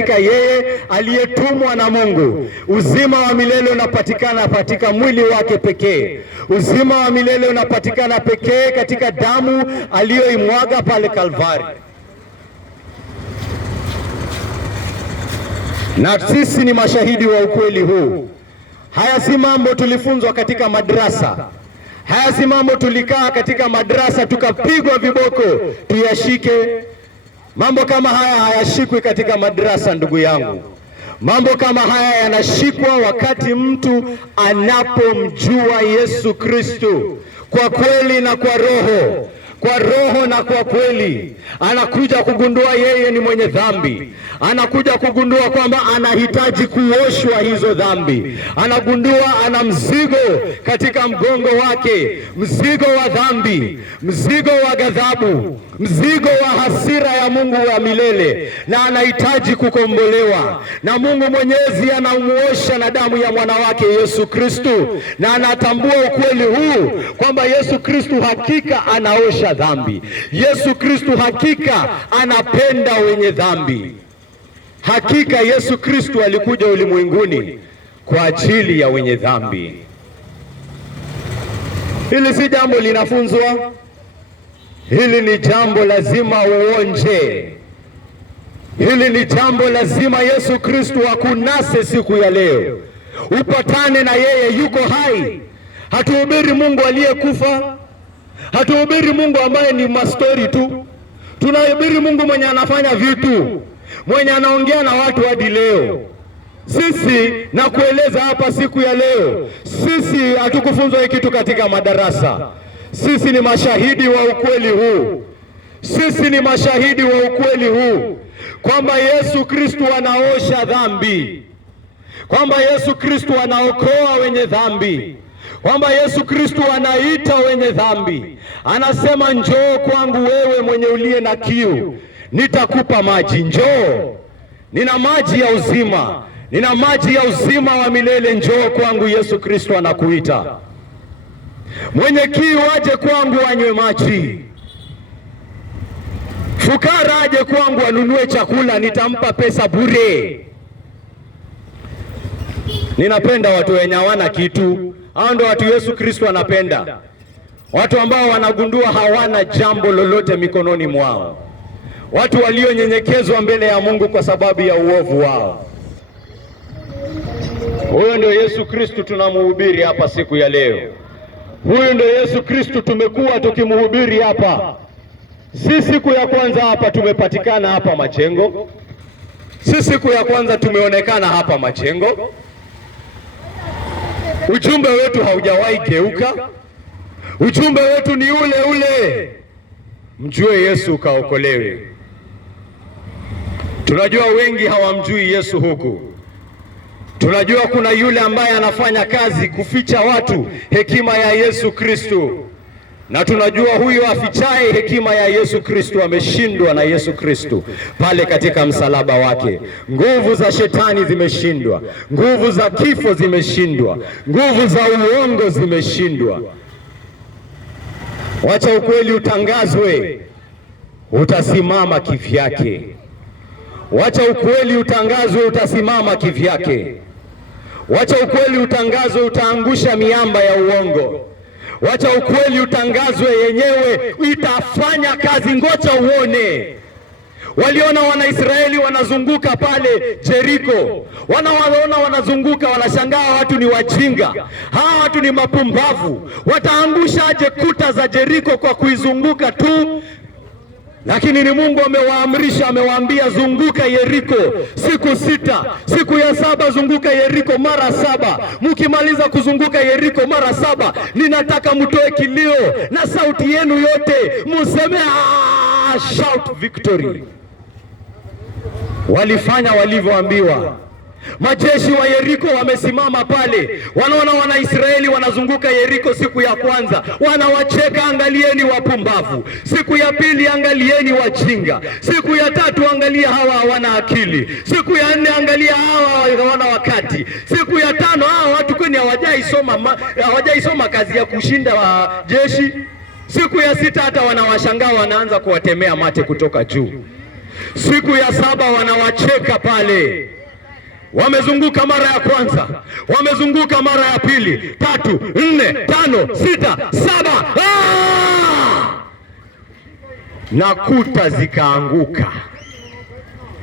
katika yeye aliyetumwa na Mungu. Uzima wa milele unapatikana katika mwili wake pekee. Uzima wa milele unapatikana pekee katika damu aliyoimwaga pale Kalvari. Na sisi ni mashahidi wa ukweli huu. Haya si mambo tulifunzwa katika madrasa. Haya si mambo tulikaa katika madrasa tukapigwa viboko tuyashike. Mambo kama haya hayashikwi katika madrasa, ndugu yangu. Mambo kama haya yanashikwa wakati mtu anapomjua Yesu Kristo kwa kweli na kwa roho. Kwa roho na kwa kweli, anakuja kugundua yeye ni mwenye dhambi. Anakuja kugundua kwamba anahitaji kuoshwa hizo dhambi. Anagundua ana mzigo katika mgongo wake, mzigo wa dhambi, mzigo wa ghadhabu, mzigo wa hasira ya Mungu wa milele, na anahitaji kukombolewa. Na Mungu Mwenyezi anamuosha na damu ya mwana wake Yesu Kristo, na anatambua ukweli huu kwamba Yesu Kristo hakika anaosha dhambi. Yesu Kristo hakika anapenda wenye dhambi. Hakika Yesu Kristo alikuja ulimwenguni kwa ajili ya wenye dhambi. Hili si jambo linafunzwa. Hili ni jambo lazima uonje. Hili ni jambo lazima Yesu Kristo akunase siku ya leo, upatane na yeye yuko hai. Hatuhubiri Mungu aliyekufa. Hatuhubiri Mungu ambaye ni mastori tu. Tunahubiri Mungu mwenye anafanya vitu, mwenye anaongea na watu hadi leo. Sisi na kueleza hapa siku ya leo, sisi hatukufunzwa hiki kitu katika madarasa. Sisi ni mashahidi wa ukweli huu. Sisi ni mashahidi wa ukweli huu kwamba Yesu Kristo anaosha dhambi, kwamba Yesu Kristo anaokoa wenye dhambi, kwamba Yesu Kristo anaita wenye dhambi. Anasema, njoo kwangu wewe mwenye uliye na kiu, nitakupa maji. Njoo, nina maji ya uzima, nina maji ya uzima wa milele. Njoo kwangu, Yesu Kristo anakuita. Mwenye kiu aje kwangu anywe maji. Fukara aje kwangu anunue chakula, nitampa pesa bure. Ninapenda watu wenye hawana kitu. Hao ndio watu Yesu Kristo anapenda. Watu ambao wanagundua hawana jambo lolote mikononi mwao. Watu walionyenyekezwa mbele ya Mungu kwa sababu ya uovu wao. Huyo ndio Yesu Kristo tunamhubiri hapa siku ya leo. Huyo ndio Yesu Kristo tumekuwa tukimhubiri hapa. Si siku ya kwanza hapa tumepatikana hapa Majengo. Si siku ya kwanza tumeonekana hapa Majengo. Ujumbe wetu haujawahi geuka. Ujumbe wetu ni ule ule. Mjue Yesu kaokolewe. Tunajua wengi hawamjui Yesu huku. Tunajua kuna yule ambaye anafanya kazi kuficha watu hekima ya Yesu Kristo. Na tunajua huyo afichaye hekima ya Yesu Kristo ameshindwa na Yesu Kristo pale katika msalaba wake. Nguvu za shetani zimeshindwa, nguvu za kifo zimeshindwa, nguvu za uongo zimeshindwa. Wacha ukweli utangazwe, utasimama kivyake. Wacha ukweli utangazwe, utasimama kivyake. Wacha ukweli utangazwe, utaangusha miamba ya uongo. Wacha ukweli utangazwe, yenyewe itafanya kazi. Ngoja uone. Waliona Wanaisraeli wanazunguka pale Jeriko, wanawaona wanazunguka, wanashangaa watu ni wajinga, hawa watu ni mapumbavu, wataangusha aje kuta za Jeriko kwa kuizunguka tu? Lakini ni Mungu amewaamrisha, amewaambia zunguka Yeriko siku 6. Siku ya 7 zunguka Yeriko mara 7. Mkimaliza kuzunguka Yeriko mara 7, ninataka mtoe kilio na sauti yenu yote, museme shout victory. Walifanya walivyoambiwa. Majeshi wa Yeriko wamesimama pale, wanaona Wanaisraeli wanazunguka Yeriko siku ya kwanza, wanawacheka, angalieni wapumbavu. Siku ya pili, angalieni wajinga. Siku ya tatu, angalia hawa hawana akili. Siku ya 4, angalia hawa hawana wakati. Siku ya 5, hawa watu kwani hawajaisoma kazi ya kushinda wa jeshi. Siku ya 6 hata wanawashangaa, wanaanza kuwatemea mate kutoka juu. Siku ya 7 wanawacheka pale. Wamezunguka mara ya kwanza, wamezunguka mara ya pili, 3, 4, 5, 6, 7. Na kuta zikaanguka.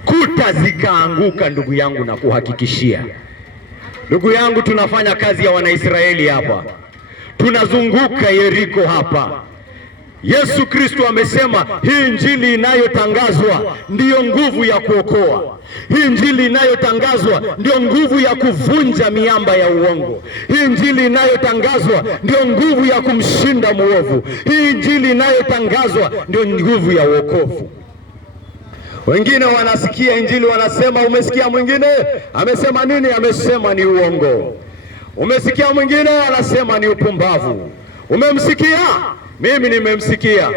Kuta zikaanguka, ndugu yangu, na kuhakikishia ndugu yangu, tunafanya kazi ya Wanaisraeli hapa, tunazunguka Yeriko hapa. Yesu Kristo amesema hii injili inayotangazwa ndiyo nguvu ya kuokoa. Hii injili inayotangazwa ndiyo nguvu ya kuvunja miamba ya uongo. Hii injili inayotangazwa ndiyo nguvu ya kumshinda muovu. Hii injili inayotangazwa ndiyo nguvu ya wokovu. Wengine wanasikia injili wanasema, umesikia mwingine amesema nini? Amesema ni uongo. Umesikia mwingine anasema ni upumbavu. Umemsikia? Mimi nimemsikia,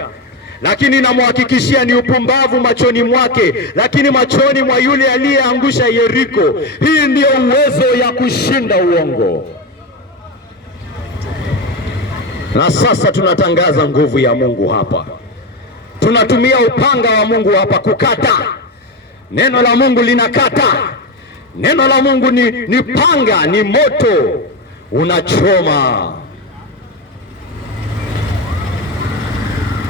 lakini namhakikishia ni upumbavu machoni mwake, lakini machoni mwa yule aliyeangusha Yeriko, hii ndiyo uwezo ya kushinda uongo. Na sasa tunatangaza nguvu ya Mungu hapa. Tunatumia upanga wa Mungu hapa kukata. Neno la Mungu linakata. Neno la Mungu ni panga, ni moto unachoma.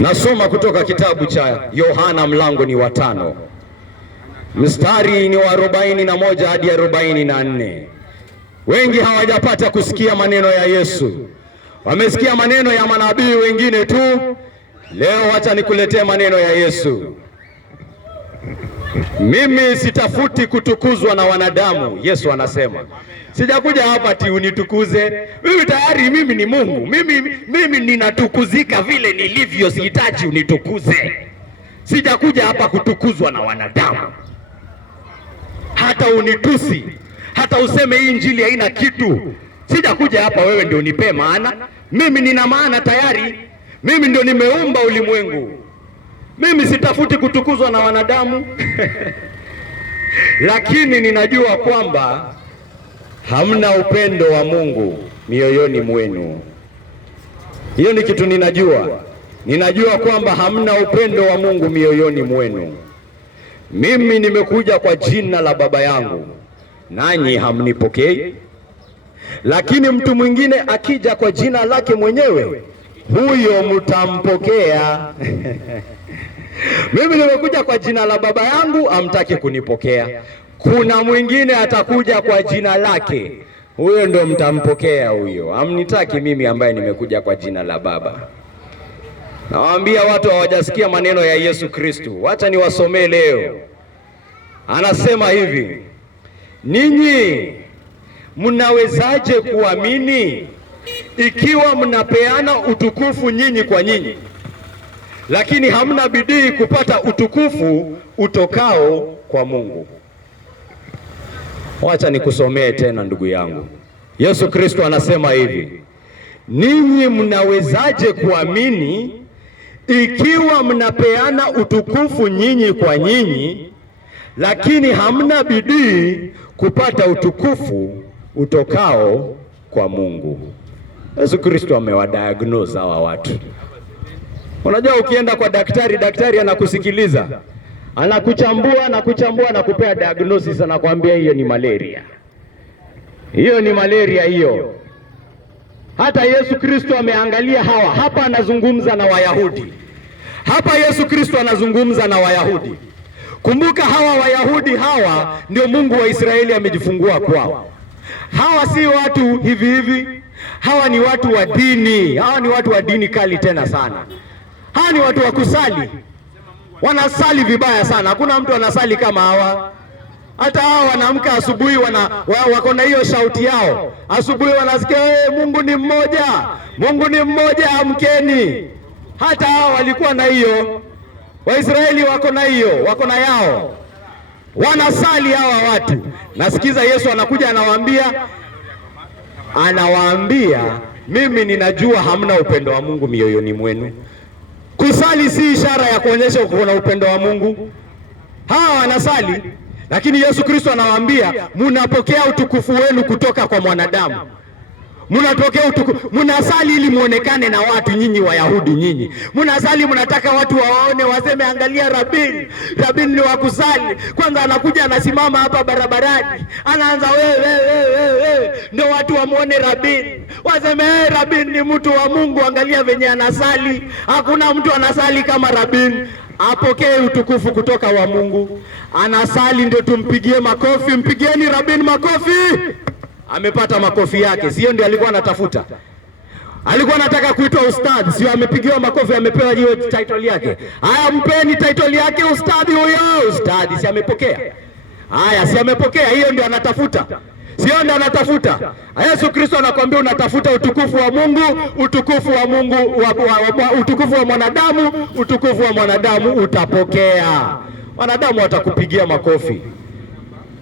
Nasoma kutoka kitabu cha Yohana mlango ni wa 5. Mstari ni wa 41 hadi 44. Wengi hawajapata kusikia maneno ya Yesu. Wamesikia maneno ya manabii wengine tu. Leo acha nikuletee maneno ya Yesu. Mimi sitafuti kutukuzwa na wanadamu, Yesu anasema. Sijakuja hapa ati unitukuze. Mimi ni Mungu. Mimi ninatukuzika vile nilivyo, sihitaji unitukuze. Sijakuja hapa kutukuzwa na wanadamu. Hata unitusi, hata useme hii injili haina kitu, sijakuja hapa wewe ndio unipe maana. Mimi nina maana tayari. Mimi ndio nimeumba ulimwengu. Mimi sitafuti kutukuzwa na wanadamu. Lakini ninajua kwamba hamna upendo wa Mungu mioyoni mwenu. Hiyo ni kitu ninajua. Ninajua kwamba hamna upendo wa Mungu mioyoni mwenu. Mimi nimekuja kwa jina la Baba yangu, nanyi hamnipokei. Lakini mtu mwingine akija kwa jina lake mwenyewe, huyo mtampokea. Mimi nimekuja kwa jina la Baba yangu, hamtaki kunipokea. Kuna mwingine atakuja kwa jina lake, huyo ndo mtampokea. Huyo hamnitaki mimi ambaye nimekuja kwa jina la Baba. Nawaambia watu hawajasikia maneno ya Yesu Kristo. Wacha niwasomee leo. Anasema hivi: ninyi mnawezaje kuamini ikiwa mnapeana utukufu nyinyi kwa nyinyi, lakini hamna bidii kupata utukufu utokao kwa Mungu? Wacha nikusomee tena ndugu yangu. Yesu Kristo anasema hivi: ninyi mnawezaje kuamini ikiwa mnapeana utukufu nyinyi kwa nyinyi, lakini hamna bidii kupata utukufu utokao kwa Mungu? Yesu Kristo amewadiagnose hawa watu. Unajua ukienda kwa daktari, daktari anakusikiliza, anakuchambua na kupea diagnosis, anakuambia hiyo ni malaria. Hiyo ni malaria hiyo. Hata Yesu Kristo ameangalia hawa. Hapa anazungumza na Wayahudi. Hapa Yesu Kristo anazungumza na Wayahudi. Kumbuka hawa Wayahudi hawa ndio Mungu wa Israeli amejifungua kwao. Hawa si watu hivi hivi. Hawa ni watu wa dini. Hawa ni watu wa dini kali tena sana. Hawa ni watu wa kusali. Wanasali vibaya sana. Hakuna mtu anasali kama hawa. Hata hawa wanaamka asubuhi wako na hiyo shauti yao. Asubuhi wanasikia Mungu ni mmoja. Mungu ni mmoja, amkeni. Hata hawa walikuwa na hiyo. Waisraeli wako na hiyo, wako na yao. Wanasali hawa watu. Nasikiza Yesu anakuja anawaambia mimi ninajua hamna upendo wa Mungu mioyoni mwenu. Kusali si ishara ya kuonyesha uko na upendo wa Mungu. Hawa wanasali, lakini Yesu Kristo anawaambia mnapokea utukufu wenu kutoka kwa mwanadamu. Mnatokea mnasali ili muonekane na watu. Nyinyi Wayahudi, nyinyi mnasali, mnataka watu waone, waseme angalia Rabin. Rabin ni wa kusali. Kwanza anakuja anasimama hapa barabarani, anaanza wewe, ndio watu wamuone Rabin, waseme Rabin ni mtu wa Mungu, angalia venye anasali. Hakuna mtu anasali kama Rabin. Apokee utukufu kutoka wa Mungu. Anasali ndio tumpigie makofi. Mpigieni Rabin makofi. Amepata makofi yake, sio ndio alikuwa anatafuta? Alikuwa anataka kuitwa ustadhi, sio? Amepigiwa makofi, amepewa hiyo title yake. Haya, mpeni title yake ustadhi huyo. Ustadhi si amepokea? Haya, si amepokea? Hiyo ndio anatafuta, sio ndio anatafuta? Yesu Kristo anakuambia unatafuta utukufu wa Mungu, utukufu wa Mungu, utukufu wa mwanadamu, utukufu wa mwanadamu utapokea. Wanadamu watakupigia makofi,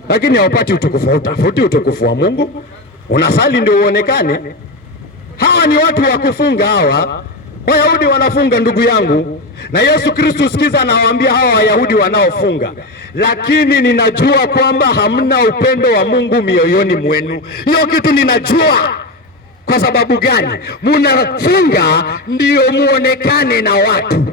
lakini haupati utukufu. Utafuti utukufu wa Mungu, unasali ndio uonekane. Hawa ni watu wa kufunga hawa. Wayahudi wanafunga ndugu yangu, na Yesu Kristo sikiza, anawaambia hawa Wayahudi wanaofunga, lakini ninajua kwamba hamna upendo wa Mungu mioyoni mwenu. Hiyo kitu ninajua. Kwa sababu gani? Munafunga ndio muonekane na watu.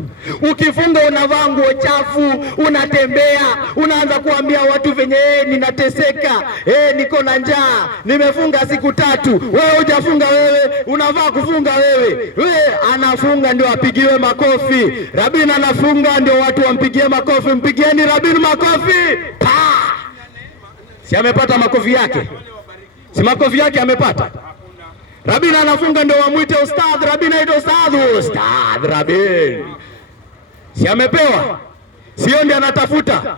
Ukifunga unavaa nguo chafu, unatembea, unaanza kuambia watu venye ninateseka, niko na njaa, nimefunga siku 3. Wewe hujafunga, wewe unavaa kufunga. Wewe anafunga ndio apigiwe makofi. Rabin anafunga ndio watu wampigie makofi. Mpigieni Rabin makofi. Si amepata makofi yake? Si makofi yake amepata? Rabin anafunga ndio wamuite ustadh. Rabin aitwa ustadh Rabin. Si amepewa? Sio ndio anatafuta?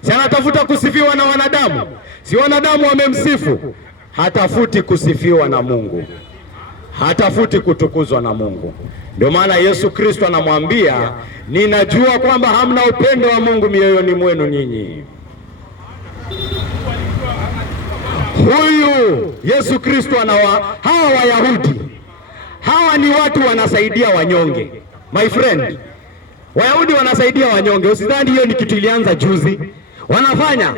Si anatafuta kusifiwa na wanadamu? Si wanadamu wamemsifu? Hatafuti kusifiwa na Mungu, hatafuti kutukuzwa na Mungu. Ndio maana Yesu Kristo anamwambia, ninajua kwamba hamna upendo wa Mungu mioyoni mwenu nyinyi. Huyu Yesu Kristo hawa Wayahudi, hawa ni watu wanasaidia wanyonge. My friend, Wayahudi wanasaidia wanyonge. Usidhani hiyo ni kitu ilianza juzi. Wanafanya,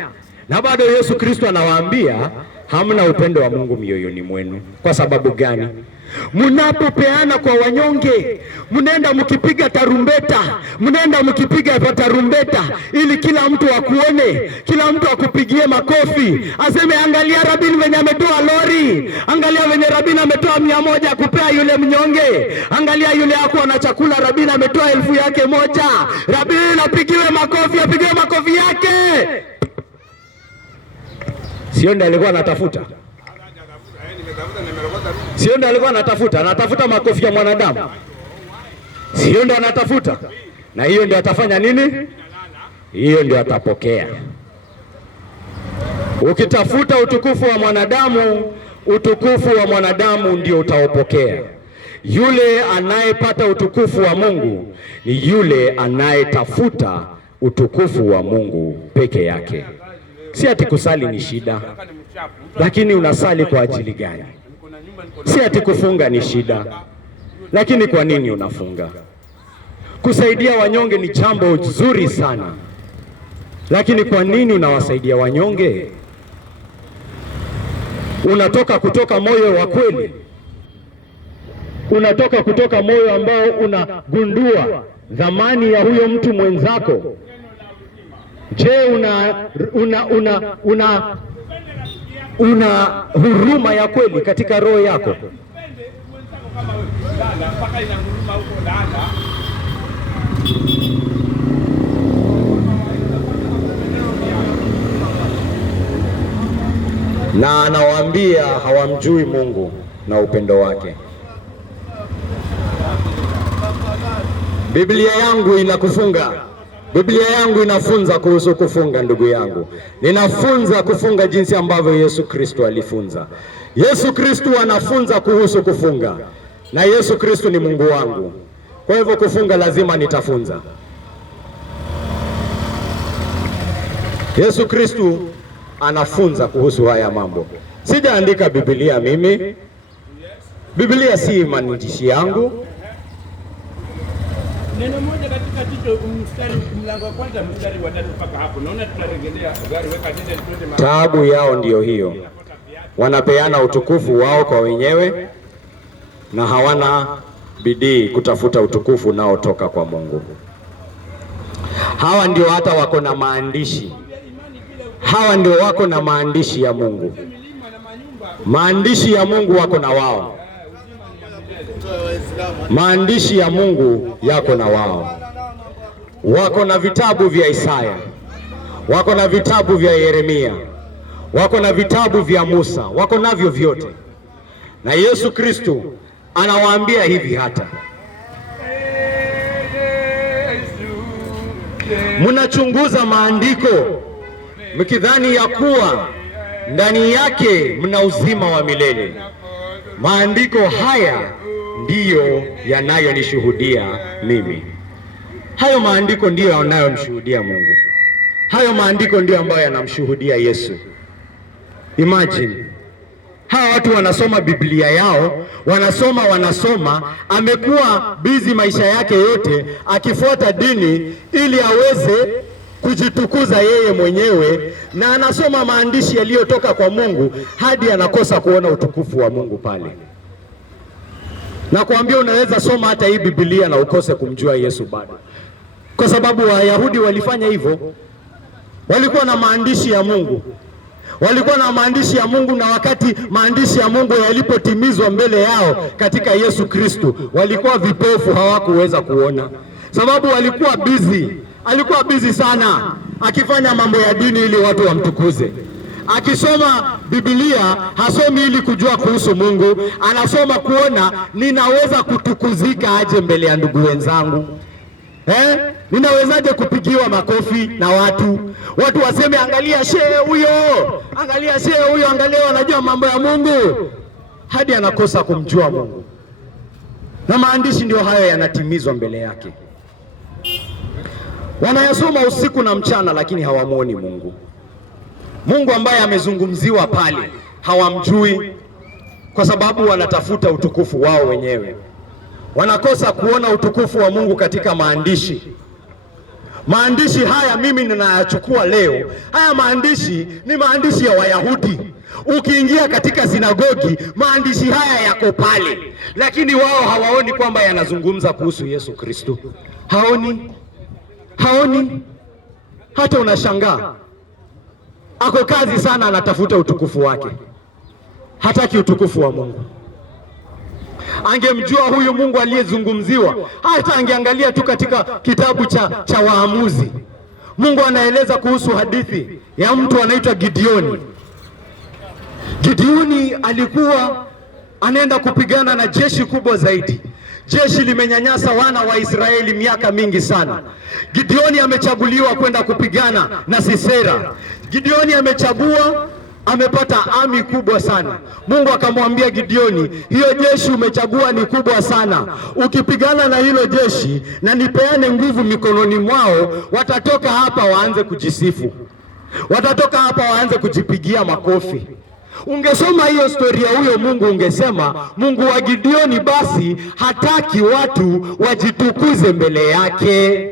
na bado Yesu Kristo anawaambia hamna upendo wa Mungu mioyoni mwenu. Kwa sababu gani? Mnapopeana kwa wanyonge, mnaenda mkipiga tarumbeta, mnaenda mkipiga tarumbeta ili kila mtu akuone, kila mtu akupigie makofi, aseme angalia Rabin venye ametoa lori, angalia venye Rabin ametoa 100 kupea yule mnyonge, angalia yule hakuwa na chakula, Rabin ametoa 1000 yake moja. Rabin apigiwe makofi, apigiwe makofi yake. Sio ndio alikuwa anatafuta? Sio ndio alikuwa anatafuta? Anatafuta makofi ya mwanadamu. Sio ndio anatafuta? Na hiyo ndio atafanya nini? Hiyo ndio atapokea. Ukitafuta utukufu wa mwanadamu, utukufu wa mwanadamu ndio utaopokea. Yule anayepata utukufu wa Mungu ni yule anayetafuta utukufu wa Mungu peke yake. Si ati kusali ni shida, lakini unasali kwa ajili gani? Si ati kufunga ni shida, lakini kwa nini unafunga? Kusaidia wanyonge ni jambo zuri sana, lakini kwa nini unawasaidia wanyonge? Unatoka kutoka moyo wa kweli, unatoka kutoka moyo ambao unagundua dhamani ya huyo mtu mwenzako. Je, una huruma ya kweli katika roho yako? Na anawaambia hawamjui Mungu na upendo wake. Biblia yangu inakufunga. Biblia yangu inafunza kuhusu kufunga, ndugu yangu. Ninafunza kufunga jinsi ambavyo Yesu Kristo alifunza. Yesu Kristo anafunza kuhusu kufunga, na Yesu Kristo ni Mungu wangu. Kwa hivyo kufunga lazima nitafunza. Yesu Kristo anafunza kuhusu haya mambo. Sijaandika Biblia mimi. Biblia si maandishi yangu. Neno moja katika Tito mlango wa kwanza mstari wa 3 mpaka hapo. Naona tunarejelea gari weka tende twende. Taabu yao ndiyo hiyo. wanapeana utukufu wao kwa wenyewe na hawana bidii kutafuta utukufu unaotoka kwa Mungu. Hawa ndio hata wako na maandishi. Hawa ndio wako na maandishi ya Mungu. Maandishi ya Mungu wako na wao. Maandishi ya Mungu yako na wao. Wako na vitabu vya Isaya, wako na vitabu vya Yeremia, wako na vitabu vya Musa, wako navyo vyote. Na Yesu Kristo anawaambia hivi, hata mnachunguza maandiko mkidhani ya kuwa ndani yake mna uzima wa milele. Maandiko haya ndiyo yanayonishuhudia mimi. Hayo maandiko ndiyo yanayomshuhudia Mungu. Hayo maandiko ndiyo ambayo yanamshuhudia Yesu. Imagine, hawa watu wanasoma Biblia yao, wanasoma, amekuwa busy maisha yake yote akifuata dini ili aweze kujitukuza yeye mwenyewe, na anasoma maandishi yaliyotoka kwa Mungu hadi anakosa kuona utukufu wa Mungu pale. Na kuambia unaweza soma hata hii Biblia na ukose kumjua Yesu bado. Kwa sababu Wayahudi walifanya hivyo. Walikuwa na maandishi ya Mungu. Walikuwa na maandishi ya Mungu, na wakati maandishi ya Mungu yalipotimizwa mbele yao katika Yesu Kristo, walikuwa vipofu, hawakuweza kuona. Sababu walikuwa busy. Alikuwa busy sana akifanya mambo ya dini ili watu wamtukuze. Akisoma Biblia hasomi ili kujua kuhusu Mungu, anasoma kuona ninaweza kutukuzika aje mbele ya ndugu wenzangu. Ninawezaje kupigiwa makofi na watu waseme angalia shehe huyo, angalia shehe huyo, angalia wanajua mambo ya Mungu, hadi anakosa kumjua Mungu. Na maandishi ndio hayo yanatimizwa mbele yake. Wanayasoma usiku na mchana, lakini hawamuoni Mungu. Mungu ambaye amezungumziwa pale hawamjui, kwa sababu wanatafuta utukufu wao wenyewe. Wanakosa kuona utukufu wa Mungu katika maandishi. Maandishi haya mimi ninayachukua leo. Haya maandishi ni maandishi ya Wayahudi. Ukiingia katika sinagogi, maandishi haya yako pale, lakini wao hawaoni kwamba yanazungumza kuhusu Yesu Kristo. Haoni. Hata unashangaa, ako kazi sana, anatafuta utukufu wake, hataki utukufu wa Mungu. Angemjua huyu Mungu aliyezungumziwa, hata angeangalia tu katika kitabu cha Waamuzi. Mungu anaeleza kuhusu hadithi ya mtu anaitwa Gideoni. Gideoni alikuwa anaenda kupigana na jeshi kubwa zaidi. Jeshi limenyanyasa wana wa Israeli miaka mingi sana. Gideoni amechaguliwa kwenda kupigana na Sisera. Gideoni amepata ami kubwa sana. Mungu akamwambia Gideoni, hiyo jeshi umechagua ni kubwa sana. Ukipigana na hilo jeshi na nipeane nguvu mikononi mwao, watatoka hapa waanze kujisifu. Watatoka hapa waanze kujipigia makofi. Ungesoma hiyo story ya huyo Mungu, ungesema Mungu wa Gideoni basi hataki watu wajitukuze mbele yake.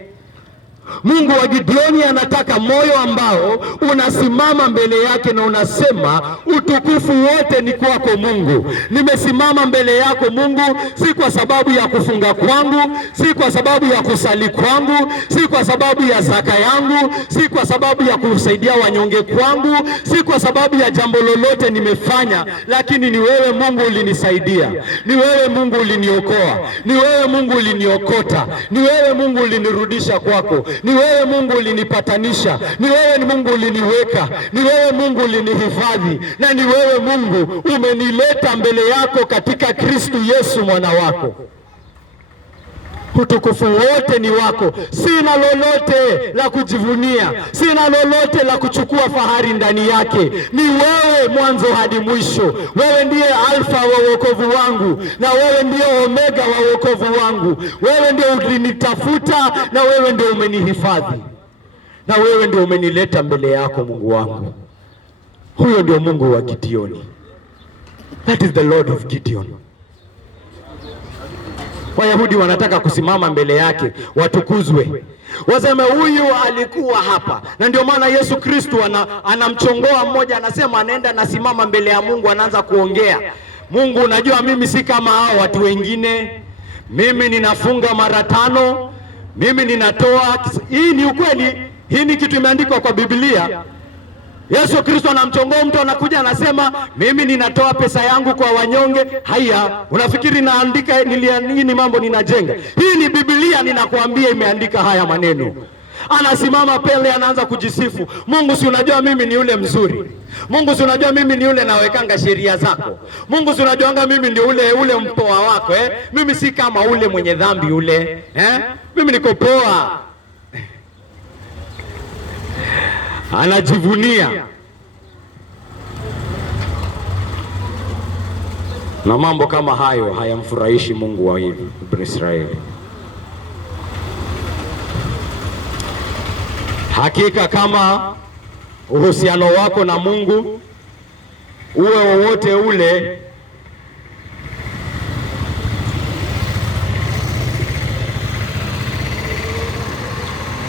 Mungu wa Gideoni anataka moyo ambao unasimama mbele yake na unasema utukufu wote ni kwako Mungu. Nimesimama mbele yako Mungu, si kwa sababu ya kufunga kwangu, si kwa sababu ya kusali kwangu, si kwa sababu ya zaka yangu, si kwa sababu ya kusaidia wanyonge kwangu, si kwa sababu ya jambo lolote nimefanya, lakini ni wewe Mungu ulinisaidia. Ni wewe Mungu uliniokoa. Ni wewe Mungu uliniokota. Ni wewe Mungu ulinirudisha kwako. Ni wewe Mungu ulinipatanisha. Ni wewe Mungu uliniweka. Ni wewe Mungu ulinihifadhi. Na ni wewe Mungu umenileta mbele yako katika Kristo Yesu mwana wako. Utukufu wote ni wako. Sina lolote la kujivunia. Sina lolote la kuchukua fahari ndani yake. Ni wewe mwanzo hadi mwisho. Wewe ndiye alfa wa wokovu wangu, na wewe ndiye omega wa wokovu wangu. Wewe ndiye ulinitafuta, na wewe ndiye umenihifadhi, na wewe ndiye umenileta mbele yako Mungu wangu. Huyo ndio Mungu wa Gideoni. That is the Lord of Gideon. Wayahudi wanataka kusimama mbele yake watukuzwe. waseme huyu alikuwa hapa. Na ndio maana Yesu Kristo anamchongoa mmoja, anasema anaenda nasimama mbele ya Mungu, anaanza kuongea, Mungu, unajua mimi si kama hao watu wengine, mimi ninafunga mara 5, mimi ninatoa. Hii ni ukweli, hii ni kitu imeandikwa kwa Biblia. Yesu Kristo anamchongoa mtu, anakuja anasema mimi ninatoa pesa yangu kwa wanyonge. Haya, unafikiri naandika nini mambo ninajenga? Hii ni Biblia, ninakuambia imeandika haya maneno. Anasimama pele, anaanza kujisifu, Mungu, si unajua mimi ni yule mzuri, Mungu, si unajua mimi ni yule nawekanga sheria zako, Mungu, si unajuanga mimi ndio ule mpoa wako, mimi si kama ule mwenye dhambi ule, mimi niko poa. Anajivunia na mambo kama hayo hayamfurahishi Mungu wa Israeli. Hakika kama uhusiano wako na Mungu uwe wowote ule,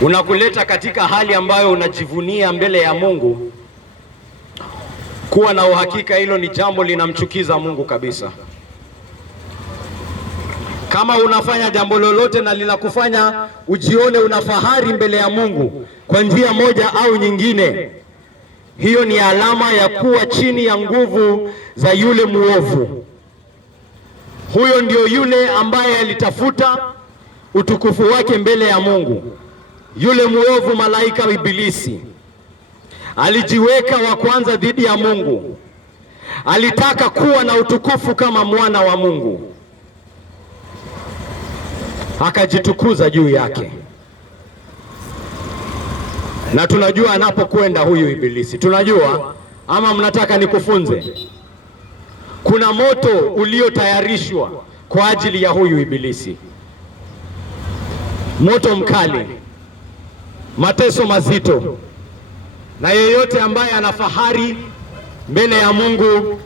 unakuleta katika hali ambayo unajivunia mbele ya Mungu, kuwa na uhakika hilo ni jambo linamchukiza Mungu kabisa. Kama unafanya jambo lolote na linakufanya ujione unafahari mbele ya Mungu kwa njia moja au nyingine, hiyo ni alama ya kuwa chini ya nguvu za yule muovu. Huyo ndio yule ambaye alitafuta utukufu wake mbele ya Mungu. Yule muovu, malaika Ibilisi, alijiweka wa kwanza dhidi ya Mungu. Alitaka kuwa na utukufu kama mwana wa Mungu, akajitukuza juu yake. Na tunajua anapokwenda huyu Ibilisi, tunajua ama mnataka nikufunze? Kuna moto uliotayarishwa kwa ajili ya huyu Ibilisi, moto mkali, mateso mazito. Na yeyote ambaye anafahari mbele ya Mungu,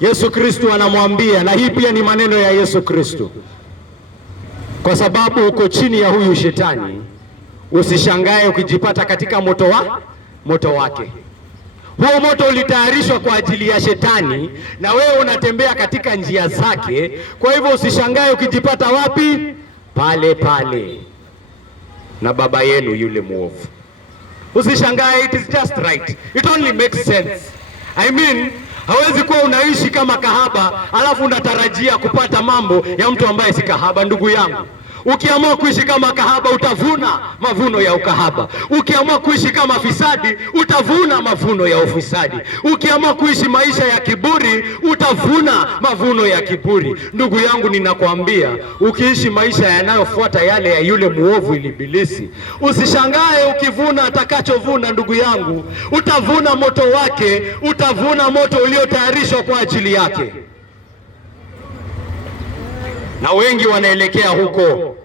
Yesu Kristo anamwambia, na hii pia ni maneno ya Yesu Kristo, kwa sababu uko chini ya huyu shetani, usishangae ukijipata katika moto wake. Huo moto ulitayarishwa kwa ajili ya shetani, na wewe unatembea katika njia zake. Kwa hivyo usishangae ukijipata wapi? Pale pale na baba yenu yule muovu. Usishangae, it is just right, it only makes sense. I mean, hawezi kuwa unaishi kama kahaba alafu unatarajia kupata mambo ya mtu ambaye si kahaba. Ndugu yangu, ukiamua kuishi kama kahaba utavuna mavuno ya ukahaba. Ukiamua kuishi kama fisadi utavuna mavuno ya ufisadi. Ukiamua kuishi maisha ya kiburi utavuna mavuno ya kiburi. Ndugu yangu, ninakwambia, ukiishi maisha yanayofuata yale ya yule muovu Ibilisi, usishangae ukivuna atakachovuna. Ndugu yangu, utavuna moto wake, utavuna moto uliotayarishwa kwa ajili yake. Na wengi wanaelekea huko,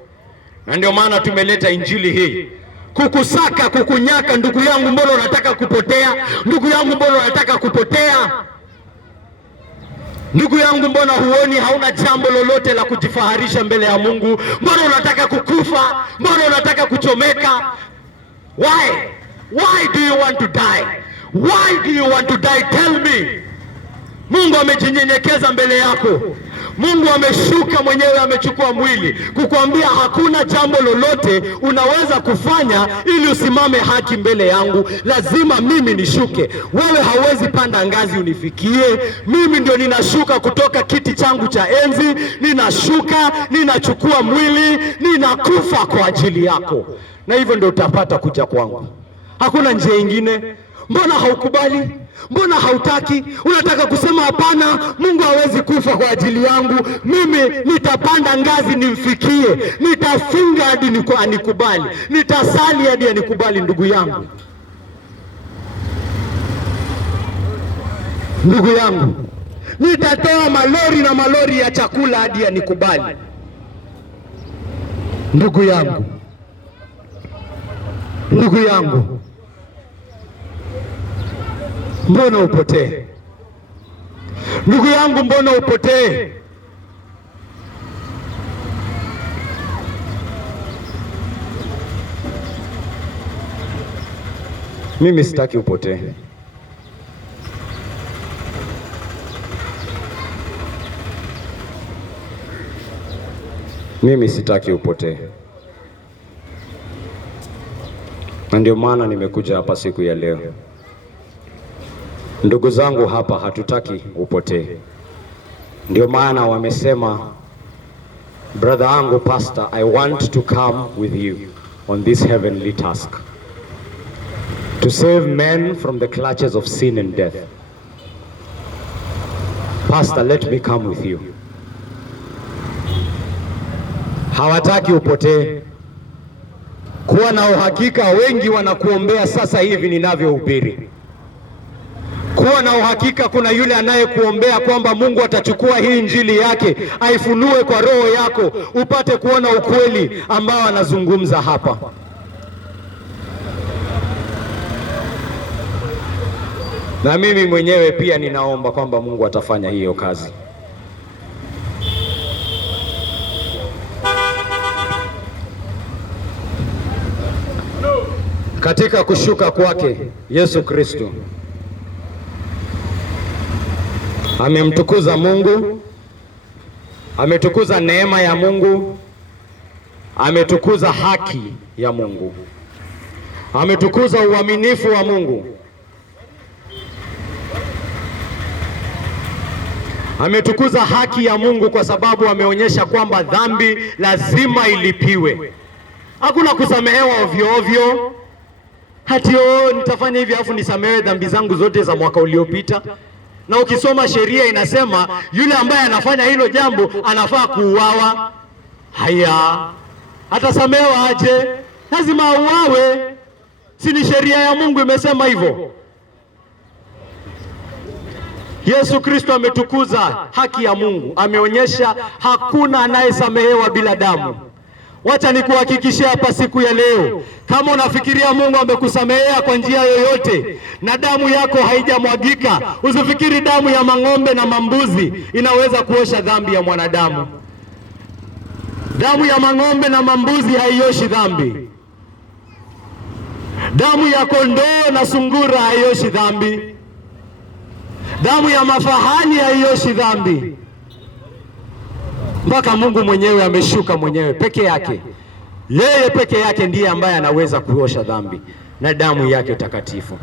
na ndio maana tumeleta injili hii kukusaka, kukunyaka. Ndugu yangu, mbona unataka kupotea? Ndugu yangu, mbona unataka kupotea? Ndugu yangu, mbona huoni hauna jambo lolote la kujifaharisha mbele ya Mungu? Mbona unataka kukufa? Mbona unataka kuchomeka? Why do you want to die? Why do you want to die? Tell me. Mungu amejinyenyekeza mbele yako. Mungu ameshuka mwenyewe, amechukua mwili kukuambia hakuna jambo lolote unaweza kufanya ili usimame haki mbele yangu. Lazima mimi nishuke. Wewe hauwezi panda ngazi unifikie. Mimi ndio ninashuka kutoka kiti changu cha enzi, ninashuka, ninachukua mwili, ninakufa kwa ajili yako. Na hivyo ndio utapata kuja kwangu. Hakuna njia ingine. Mbona haukubali? Mbona hautaki? Unataka kusema hapana, Mungu hawezi kufa kwa ajili yangu. Mimi nitapanda ngazi nimfikie, nitafunga hadi anikubali, nitasali hadi anikubali. Ndugu yangu, ndugu yangu, nitatoa malori na malori ya chakula hadi anikubali. Ndugu yangu, ndugu yangu, mbona upotee? Ndugu yangu, mbona upotee? Mimi sitaki upotee. Mimi sitaki upotee. Na ndio maana nimekuja hapa siku ya leo. Ndugu zangu hapa hatutaki upotee. Ndio maana wamesema, brother angu pastor, I want to come with you on this heavenly task to save men from the clutches of sin and death. Pastor, let me come with you. Hawataki upotee. Kuwa na uhakika, wengi wanakuombea sasa hivi ninavyohubiri. Kuwa na uhakika kuna yule anayekuombea kwamba Mungu atachukua hii injili yake aifunue kwa roho yako upate kuona ukweli ambao anazungumza hapa. Na mimi mwenyewe pia ninaomba kwamba Mungu atafanya hiyo kazi. Katika kushuka kwake Yesu Kristo amemtukuza Mungu, ametukuza neema ya Mungu, ametukuza haki ya Mungu, ametukuza uaminifu wa Mungu, ametukuza haki ya Mungu kwa sababu ameonyesha kwamba dhambi lazima ilipiwe. Hakuna kusamehewa ovyo ovyo. Hati nitafanya hivi afu nisamehe dhambi zangu zote za mwaka uliopita. Na ukisoma sheria inasema yule ambaye anafanya hilo jambo anafaa kuuawa. Haya, atasamehewa aje? Lazima auawe. Si ni sheria ya Mungu imesema hivyo? Yesu Kristo ametukuza haki ya Mungu, ameonyesha hakuna anayesamehewa bila damu. Wacha nikuhakikishia hapa siku ya leo, kama unafikiria Mungu amekusamehea kwa njia yoyote na damu yako haijamwagika, usifikiri damu ya mang'ombe na mambuzi inaweza kuosha dhambi ya mwanadamu. Damu ya mang'ombe na mambuzi haioshi dhambi. Damu ya kondoo na sungura haioshi dhambi. Damu ya mafahali haioshi dhambi. Mpaka Mungu mwenyewe ameshuka mwenyewe peke yake. Yeye peke yake ndiye ambaye anaweza kuosha dhambi na damu yake takatifu.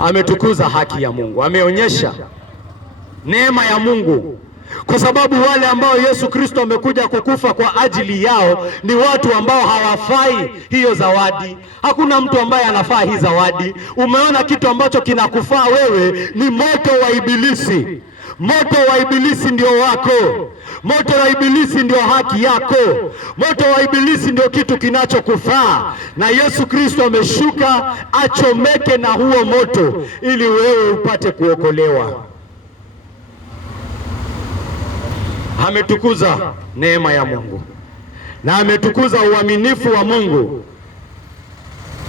Ametukuza haki ya Mungu, ameonyesha neema ya Mungu, kwa sababu wale ambao Yesu Kristo amekuja kukufa kwa ajili yao ni watu ambao hawafai hiyo zawadi. Hakuna mtu ambaye anafaa hii zawadi. Umeona kitu ambacho kinakufaa wewe ni moto wa Ibilisi. Moto wa Ibilisi ndio wako. Moto wa Ibilisi ndio haki yako. Moto wa Ibilisi ndio kitu kinachokufaa, na Yesu Kristo ameshuka achomeke na huo moto ili wewe upate kuokolewa. Ametukuza neema ya Mungu na ametukuza uaminifu wa Mungu,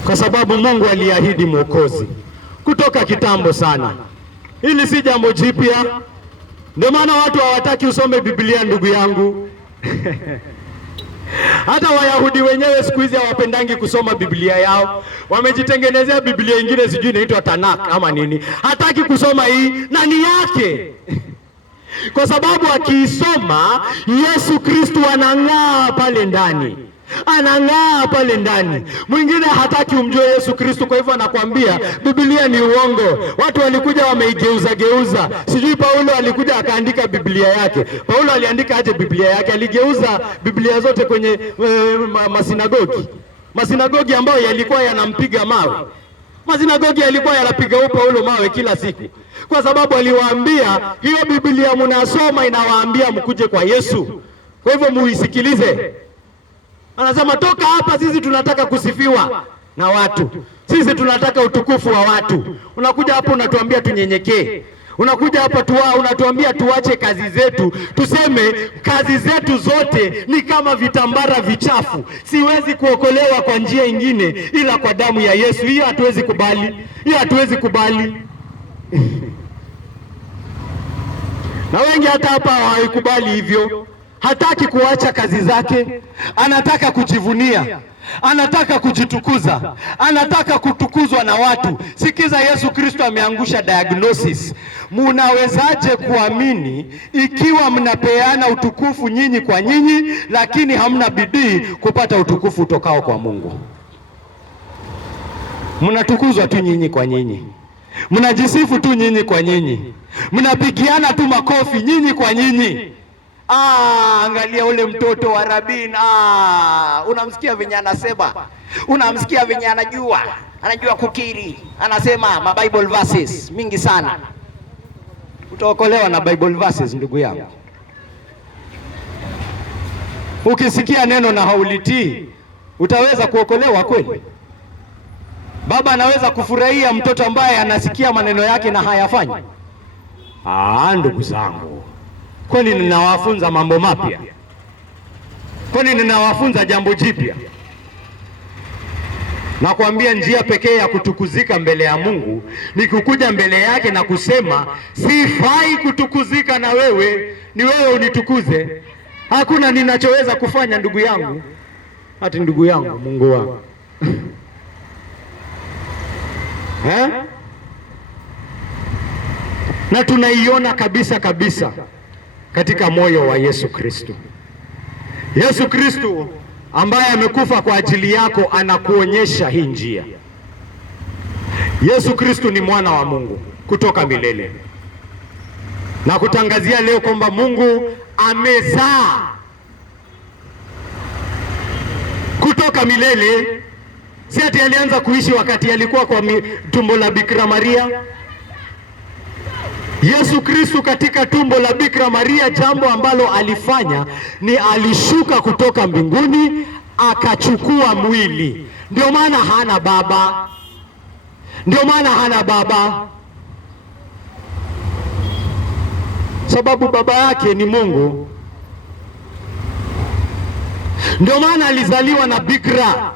kwa sababu Mungu aliahidi mwokozi kutoka kitambo sana. Hili si jambo jipya. Ndio maana watu hawataki usome Biblia, ndugu yangu. Hata Wayahudi wenyewe siku hizi hawapendangi kusoma Biblia yao. Wamejitengenezea Biblia ingine sijui inaitwa Tanakh ama nini. Hataki kusoma hii na ni yake. Kwa sababu akiisoma Yesu Kristo anang'aa pale ndani. Anang'aa pale ndani. Mwingine hataki umjue Yesu Kristo, kwa hivyo anakuambia Biblia ni uongo. Watu walikuja wameigeuza geuza. Sijui Paulo alikuja akaandika Biblia yake. Paulo aliandika aje Biblia yake? Aligeuza Biblia zote kwenye masinagogi. Masinagogi ambayo yalikuwa yanampiga mawe. Masinagogi yalikuwa yanapiga Paulo mawe kila siku, kwa sababu aliwaambia hiyo Biblia mnasoma inawaambia mkuje kwa Yesu, kwa hivyo muisikilize. Anasema toka hapa, sisi tunataka kusifiwa na watu, sisi tunataka utukufu wa watu. Unakuja hapa unatuambia tunyenyekee. Unakuja hapa unatuambia tuache kazi zetu, tuseme kazi zetu zote ni kama vitambara vichafu. Siwezi kuokolewa kwa njia ingine ila kwa damu ya Yesu. Hiyo hatuwezi kubali, hiyo hatuwezi kubali. Na wengi hata hapa hawaikubali hivyo. hataki kuacha kazi zake, anataka kujivunia, anataka kujitukuza, anataka kutukuzwa na watu. Sikiza, Yesu Kristo ameangusha diagnosis. Munawezaje kuamini ikiwa mnapeana utukufu nyinyi kwa nyinyi, lakini hamna bidii kupata utukufu utokao kwa Mungu? Mnatukuzwa tu nyinyi kwa nyinyi, mnajisifu tu nyinyi kwa nyinyi, mnapigiana tu makofi nyinyi kwa nyinyi. Angalia ule mtoto wa Rabin, unamsikia venye anasema, unamsikia venye anajua kukiri, anasema ma Bible verses mingi sana. Utaokolewa na Bible verses, ndugu yangu. Ukisikia neno na haulitii, utaweza kuokolewa kweli? Baba anaweza kufurahia mtoto ambaye anasikia maneno yake na hayafanyi? Ndugu zangu, kwani ninawafunza mambo mapya? Kwani ninawafunza jambo jipya? Nakwambia njia pekee ya kutukuzika mbele ya Mungu ni kukuja mbele yake na kusema, sifai kutukuzika na wewe, ni wewe unitukuze. Hakuna ninachoweza kufanya ndugu yangu, hata ndugu yangu, Mungu wangu. Na tunaiona kabisa katika moyo wa Yesu Kristo. Yesu Kristo ambaye amekufa kwa ajili yako anakuonyesha hii njia. Yesu Kristo ni mwana wa Mungu kutoka milele, na kutangazia leo kwamba Mungu amezaa kutoka milele. Si ati alianza kuishi wakati alikuwa kwa tumbo la Bikira Maria. Yesu Kristo katika tumbo la Bikira Maria, jambo ambalo alifanya ni alishuka kutoka mbinguni akachukua mwili. Ndio maana hana baba, sababu baba yake ni Mungu. Ndio maana alizaliwa na bikira.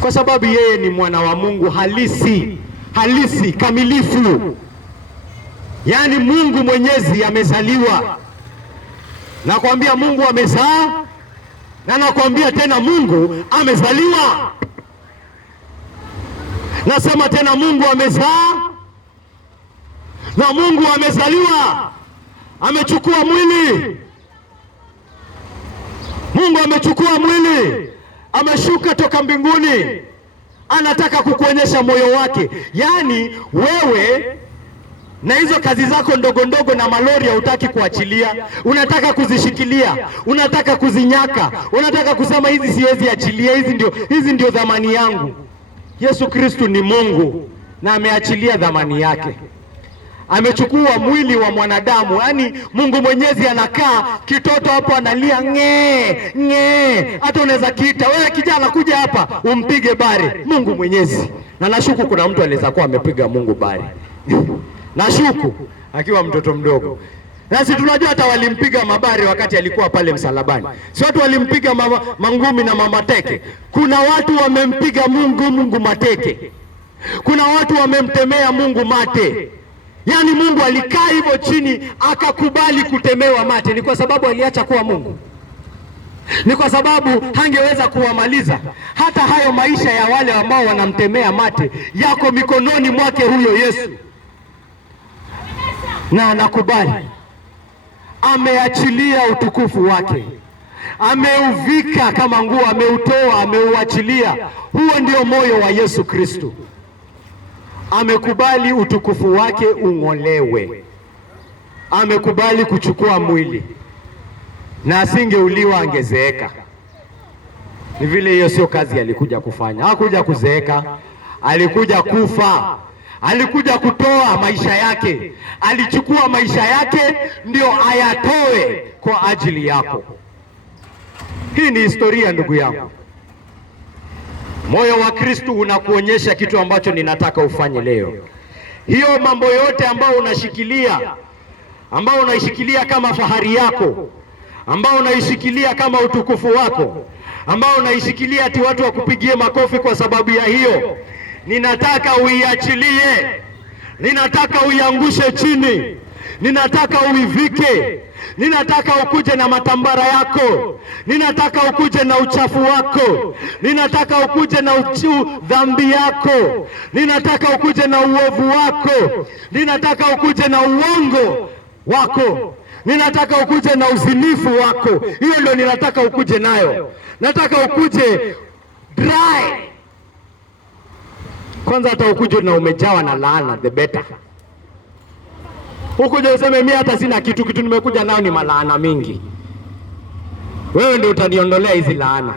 Kwa sababu yeye ni mwana wa Mungu halisi kamilifu. Yaani Mungu Mwenyezi amezaliwa. Nakwambia Mungu amezaa, na nakwambia tena Mungu amezaliwa. Nasema tena Mungu amezaa na Mungu amezaliwa. Amechukua mwili. Mungu amechukua mwili, ameshuka toka mbinguni, anataka kukuonyesha moyo wake. Yaani wewe na hizo kazi zako ndogo ndogo na malori hutaki kuachilia, unataka kuzishikilia, unataka kuzinyaka, unataka kusema hizi siwezi achilia, hizi ndio dhamani yangu. Yesu Kristo ni Mungu na ameachilia dhamani yake. Amechukua mwili wa mwanadamu, yaani Mungu Mwenyezi anakaa, kitoto hapo analia ng'e. Hata unaweza kiita wewe kijana, kuja hapa umpige bare Mungu Mwenyezi. Na nashuku kuna mtu anaweza kuwa amepiga Mungu bare nashuku akiwa mtoto mdogo. Nasi tunajua hata walimpiga mabare wakati alikuwa pale msalabani. Si watu walimpiga mangumi na mamateke. Kuna watu wamempiga Mungu mateke. Kuna watu wamemtemea Mungu mate. Yaani Mungu alikaa hivyo chini akakubali kutemewa mate. Ni kwa sababu aliacha kuwa Mungu? Ni kwa sababu hangeweza kuwamaliza? Hata hayo maisha ya wale ambao wanamtemea mate yako mikononi mwake huyo Yesu, na anakubali. Ameachilia utukufu wake, ameuvika kama nguo, ameutoa, ameuachilia. Huo ndio moyo wa Yesu Kristo. Amekubali utukufu wake ung'olewe, amekubali kuchukua mwili, na asingeuliwa angezeeka. Ni vile hiyo sio kazi alikuja kufanya. Hakuja kuzeeka, alikuja kufa, alikuja kutoa maisha yake. Alichukua maisha yake ndio ayatoe kwa ajili yako. Hii ni historia ndugu yangu. Moyo wa Kristo unakuonyesha kitu ambacho ninataka ufanye leo. Hiyo mambo yote ambayo unaishikilia kama fahari yako, ambao unaishikilia kama utukufu wako, ambao unaishikilia ati watu wakupigie makofi kwa sababu ya hiyo, ninataka uiachilie ninataka uiangushe chini, ninataka uivike, ninataka ukuje na matambara yako, ninataka ukuje na uchafu wako, ninataka ukuje na dhambi yako, ninataka ukuje na uovu wako, ninataka ukuje na uongo wako, ninataka ukuje na uzinifu wako. Hiyo ndio ninataka ukuje nayo. Nataka ukuje dry. Kwanza hata ukuje na umejawa na laana, the better. Ukuje useme mimi hata sina kitu nimekuja nao ni malaana mingi. Wewe ndio utaniondolea hizi laana.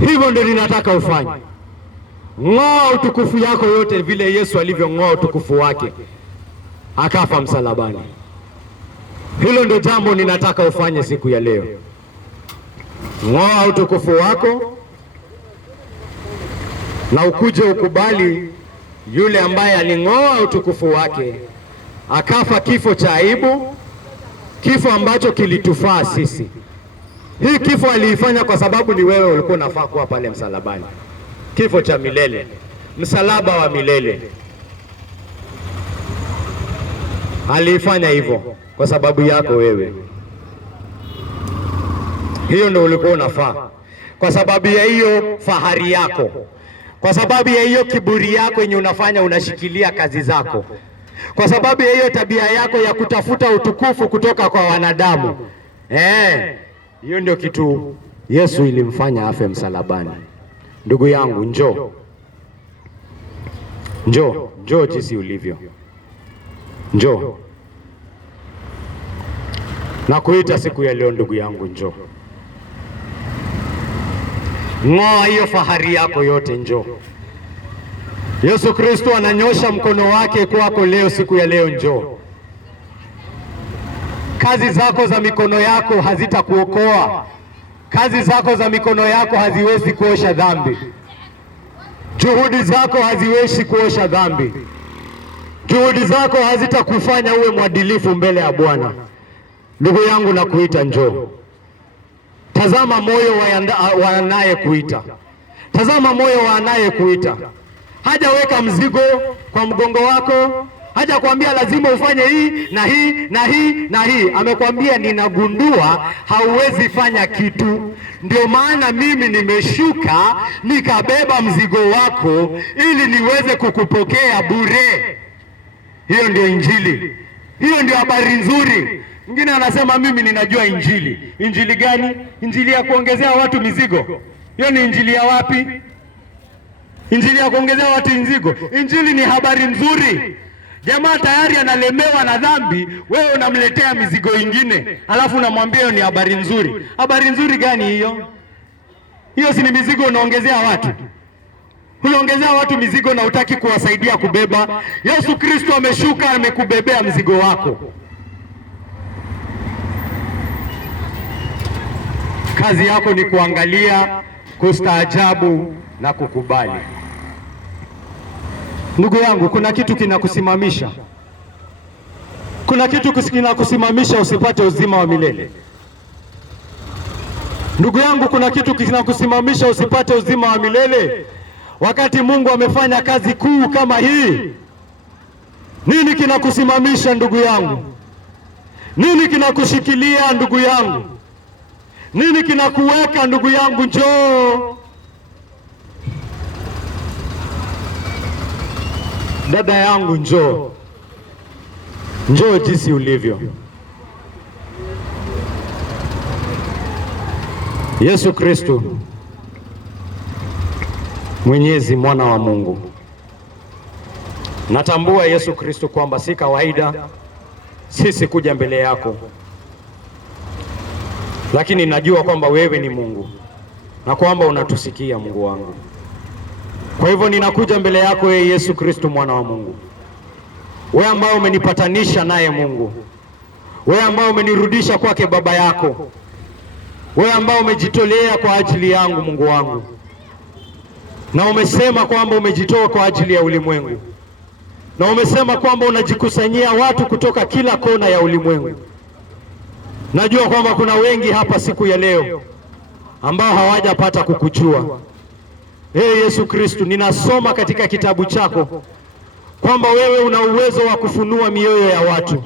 Hivyo ndio ninataka ufanye. Ng'oa utukufu yako yote vile Yesu alivyong'oa utukufu wake, akafa msalabani. Hilo ndio jambo ninataka ufanye siku ya leo. Ng'oa utukufu wako na ukuje ukubali yule ambaye aling'oa utukufu wake, akafa kifo cha aibu, kifo ambacho kilitufaa sisi. Hii kifo aliifanya kwa sababu ni wewe ulikuwa unafaa kuwa pale msalabani. Kifo cha milele, msalaba wa milele. Aliifanya hivyo kwa sababu yako wewe. Hiyo ndio ulikuwa unafaa. Kwa sababu ya hiyo fahari yako, kwa sababu ya hiyo kiburi yako yenye unafanya unashikilia kazi zako, kwa sababu ya hiyo tabia yako ya kutafuta utukufu kutoka kwa wanadamu. Hiyo ndio kitu Yesu ilimfanya afe msalabani. Ndugu yangu, njoo. Njoo, njoo jinsi ulivyo. Njoo. Na kuita siku ya leo ndugu yangu, njoo. Ng'oa hiyo fahari yako yote, njoo. Yesu Kristo ananyosha mkono wake kwako leo, siku ya leo, njoo. Kazi zako za mikono yako hazitakuokoa. Kazi zako za mikono yako haziwezi kuosha dhambi. Juhudi zako haziwezi kuosha dhambi. Juhudi zako hazitakufanya uwe mwadilifu mbele ya Bwana. Ndugu yangu, nakuita, njoo. Tazama moyo wa anayekuita. Tazama moyo wa anayekuita. Hajaweka mzigo kwa mgongo wako, hajakwambia lazima ufanye hii na hii na hii na hii. Amekwambia ninagundua hauwezi fanya kitu, ndio maana mimi nimeshuka nikabeba mzigo wako ili niweze kukupokea bure. Hiyo ndio Injili. Hiyo ndio habari nzuri. Mwingine anasema mimi ninajua Injili. Injili gani? Injili ya kuongezea watu mizigo. Hiyo ni injili ya wapi? Injili ya kuongezea watu mizigo. Injili ni habari nzuri. Jamaa tayari analemewa na dhambi, wewe unamletea mizigo ingine, alafu unamwambia hiyo ni habari nzuri. Habari nzuri gani hiyo? Hiyo si ni mizigo unaongezea watu. Unaongezea watu mizigo na hutaki kuwasaidia kubeba. Yesu Kristo ameshuka, amekubebea mzigo wako. Kazi yako ni kuangalia, kustaajabu na kukubali. Ndugu yangu, kuna kitu kinakusimamisha. Kuna kitu kinakusimamisha usipate uzima wa milele. Ndugu yangu, kuna kitu kinakusimamisha usipate uzima wa milele. Wakati Mungu amefanya kazi kuu kama hii, nini kinakusimamisha ndugu yangu? Nini kinakushikilia ndugu yangu? Nini kinakuweka ndugu yangu? Njoo. Dada yangu, njoo. Njoo jinsi ulivyo. Yesu Kristo, Mwenyezi, mwana wa Mungu. Natambua Yesu Kristo kwamba si kawaida sisi kuja mbele yako, lakini najua kwamba wewe ni Mungu na kwamba unatusikia, Mungu wangu. Kwa hivyo ninakuja mbele yako, wewe Yesu Kristo, mwana wa Mungu, wewe ambao umenipatanisha naye Mungu, wewe ambao umenirudisha kwake Baba yako, wewe ambao umejitolea kwa ajili yangu, Mungu wangu, na umesema kwamba umejitoa kwa ajili ya ulimwengu, na umesema kwamba unajikusanyia watu kutoka kila kona ya ulimwengu. Najua kwamba kuna wengi hapa siku ya leo ambao hawajapata kukujua. Yesu Kristo, ninasoma katika kitabu chako kwamba wewe una uwezo wa kufunua mioyo ya watu,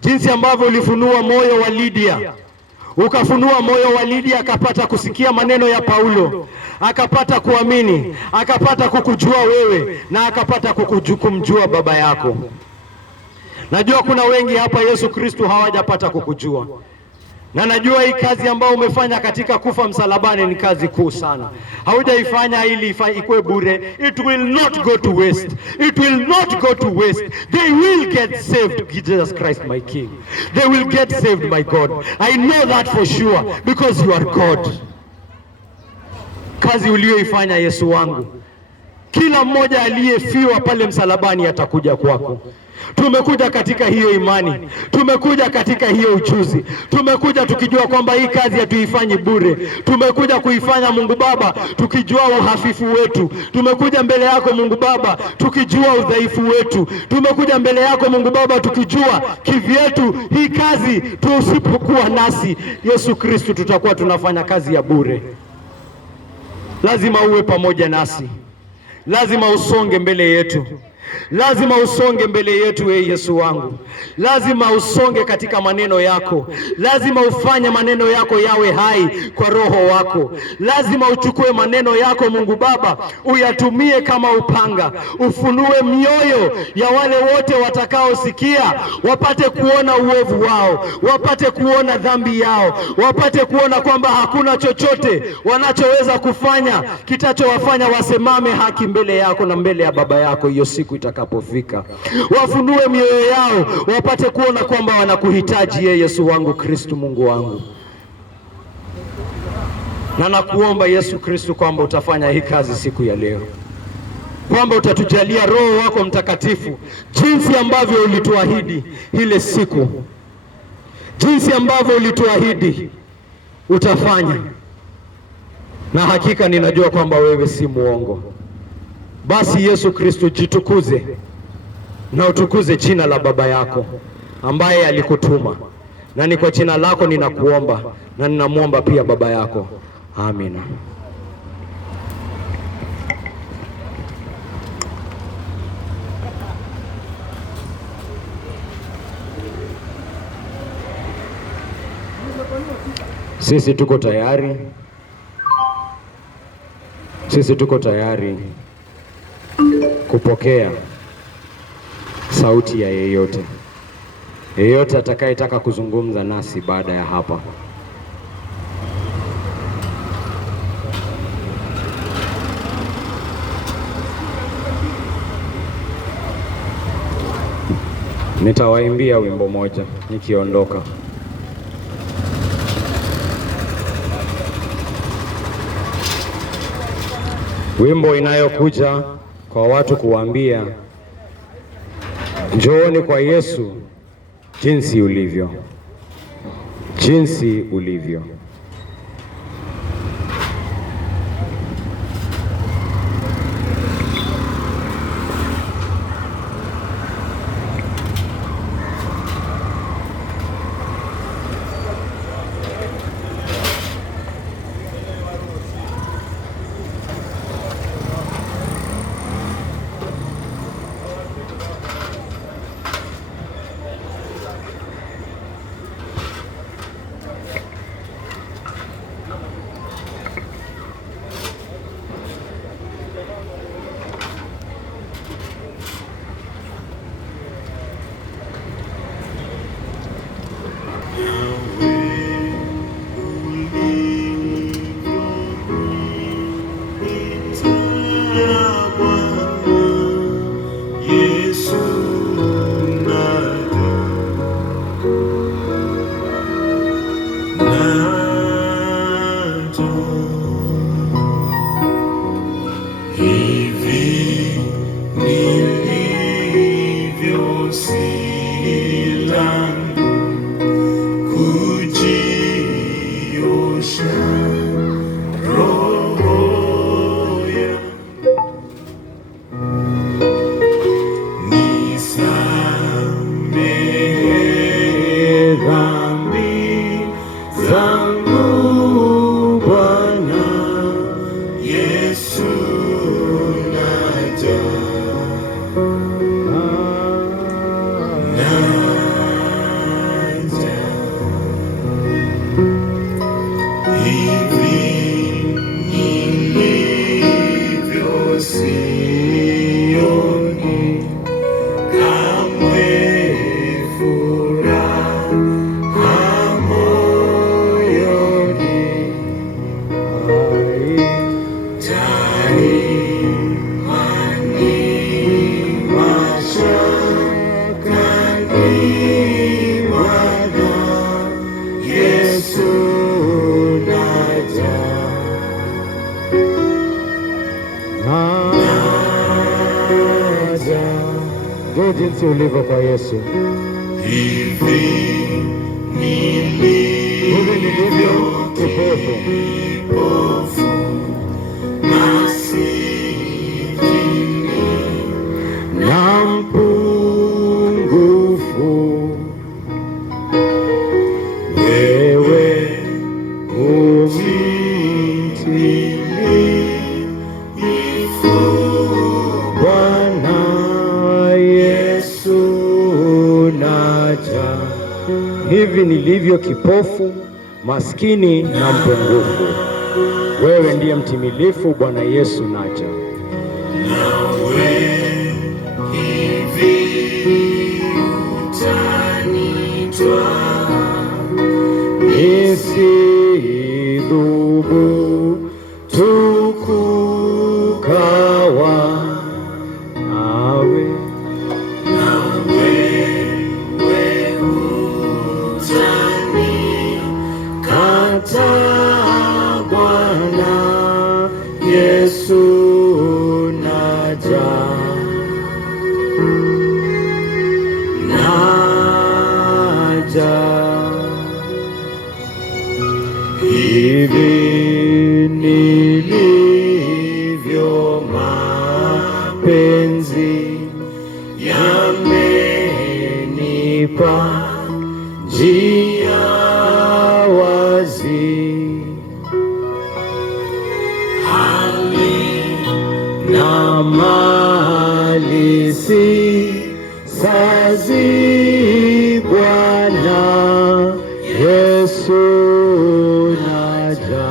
jinsi ambavyo ulifunua moyo wa Lydia. Ukafunua moyo wa Lydia, akapata kusikia maneno ya Paulo, akapata kuamini, akapata kukujua wewe, na akapata kumjua baba yako. Najua kuna wengi hapa Yesu Kristo hawajapata kukujua, na najua hii kazi ambayo umefanya katika kufa msalabani ni kazi kuu sana. Haujaifanya ili ikuwe bure. It will not go to waste. It will not go to waste. They will get saved, Jesus Christ my King. They will get saved, my God. I know that for sure because you are God. Kazi uliyoifanya Yesu wangu, kila mmoja aliyefiwa pale msalabani atakuja kwako. Tumekuja katika hiyo imani, tumekuja katika hiyo ujuzi, tumekuja tukijua kwamba hii kazi hatuifanyi bure. Tumekuja kuifanya Mungu Baba tukijua uhafifu wetu. Tumekuja mbele yako Mungu Baba tukijua udhaifu wetu. Tumekuja mbele yako Mungu Baba tukijua kivyetu hii kazi tusipokuwa nasi Yesu Kristo tutakuwa tunafanya kazi ya bure. Lazima uwe pamoja nasi, lazima usonge mbele yetu, lazima usonge mbele yetu. Yesu wangu, lazima usonge katika maneno yako, lazima ufanye maneno yako yawe hai kwa roho wako. Lazima uchukue maneno yako Mungu Baba uyatumie kama upanga, ufunue mioyo ya wale wote watakaosikia, wapate kuona uovu wao, wapate kuona dhambi yao, wapate kuona kwamba hakuna chochote wanachoweza kufanya kitachowafanya wasemame haki mbele yako na mbele ya baba yako hiyo siku itakapofika. Wafunue mioyo yao wapate kuona kwamba wanakuhitaji Yesu wangu Kristo Mungu wangu. Na nakuomba Yesu Kristo kwamba utafanya hii kazi siku ya leo, kwamba utatujalia Roho wako Mtakatifu jinsi ambavyo ulituahidi ile siku, jinsi ambavyo ulituahidi utafanya. Na hakika ninajua kwamba wewe si muongo. Basi Yesu Kristo, jitukuze na utukuze jina la baba yako ambaye alikutuma, na ni kwa jina lako ninakuomba na ninamwomba pia baba yako. Amina. Sisi tuko tayari, sisi tuko tayari kupokea sauti ya yeyote atakayetaka kuzungumza nasi baada ya hapa. Nitawaimbia wimbo moja nikiondoka. Wimbo inayokuja kwa watu kuambia, njooni kwa Yesu jinsi ulivyo, jinsi ulivyo. Ndio jinsi ulivyo kwa Yesu. Hivi nilivyo kipofu, masikini na mpungufu, wewe umtimilifu Bwana Yesu naja. Hivi nilivyo kipofu, maskini na mpungufu, wewe ndiye mtimilifu Bwana Yesu naja. nawe hivi utanitwa nisidhubutu kukawa nawe, kata Bwana Yesu naja. Hivi nilivyo, mapenzi yamenipa njia wazi, na mali si sazi Bwana Yesu naja.